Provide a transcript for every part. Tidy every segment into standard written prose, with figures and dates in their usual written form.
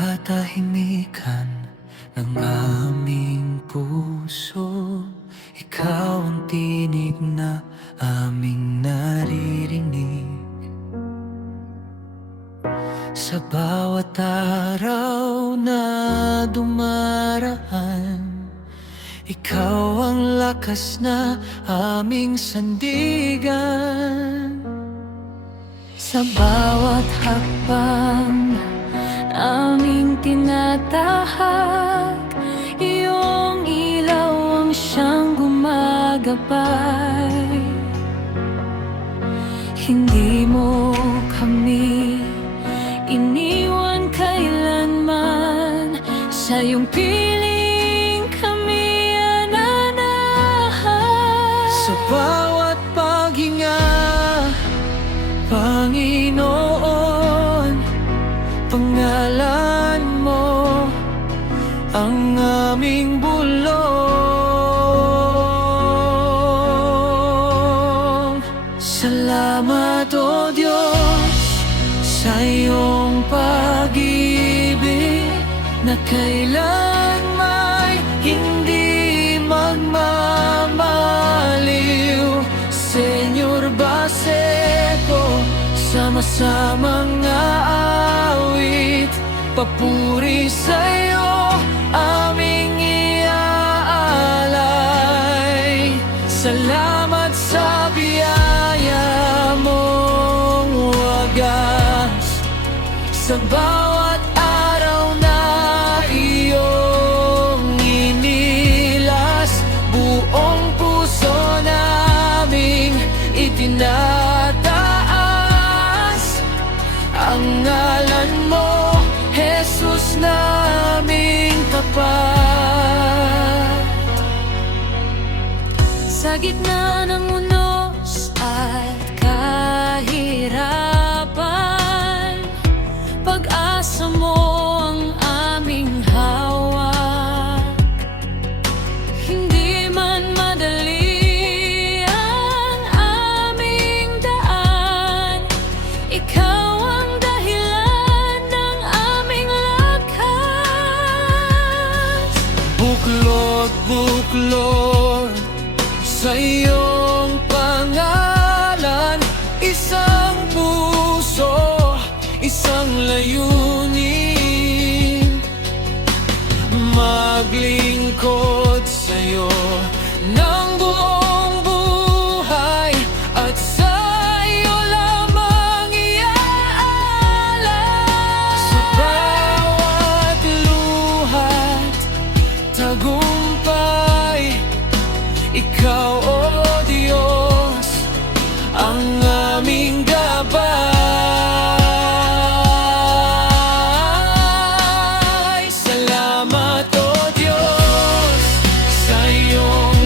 katahimikan ng aming puso. Ikaw ang tinig na aming naririnig. Sa bawat araw na dumaraan, ikaw ang lakas na aming sandigan. Sa bawat hakbang aming tinatahak, iyong ilaw ang siyang gumagabay. Hindi mo kami iniwan kailanman, sa iyong piling kami ananahan. Sa bawat paghinga, Panginoon, pangalan mo ang aming bulong. Salamat, O Diyos, sa iyong pag-ibig na kailanman hindi magmamaliw. Senyor Baseco, sama-samang aawit, papuri sa'yo aming iaalay. Salamat sa biyaya mong wagas, sa bawat araw na iyong inilas. Buong puso naming itinataas ang ngalan mo, Jesus naming tapat. Sa gitna ng unos at kahirapan, pag-asa mo ang aming hawak. Hindi man madali ang aming daan, ikaw ang dahilan ng aming lakas. Buklod sa iyong pangalan, isang puso, isang layunin, maglingkod sa'yo ng buong buhay, at sa iyo lamang iaalay. Sa bawat luhat, tagumpay, ikaw, O Diyos, ang aming gabay. Salamat, O Diyos, sa iyong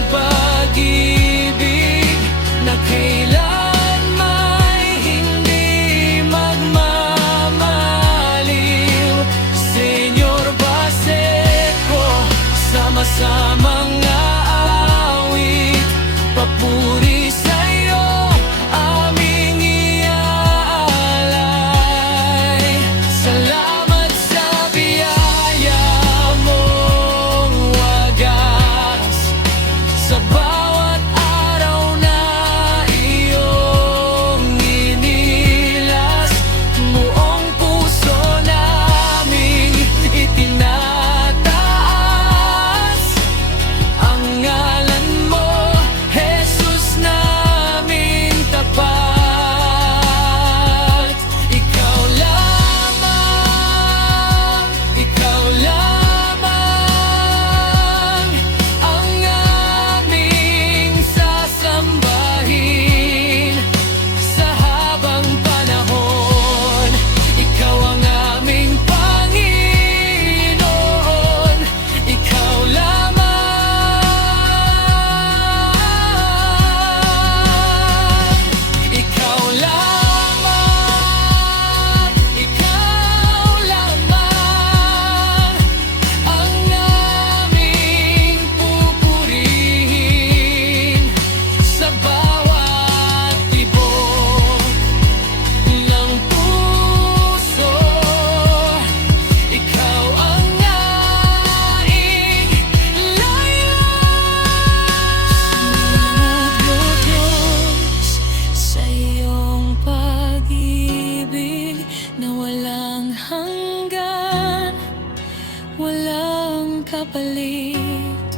kapalit.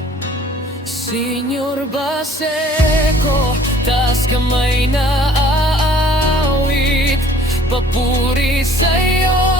Senyor Baseco, taas kamay na aawit, papuri sa'yo.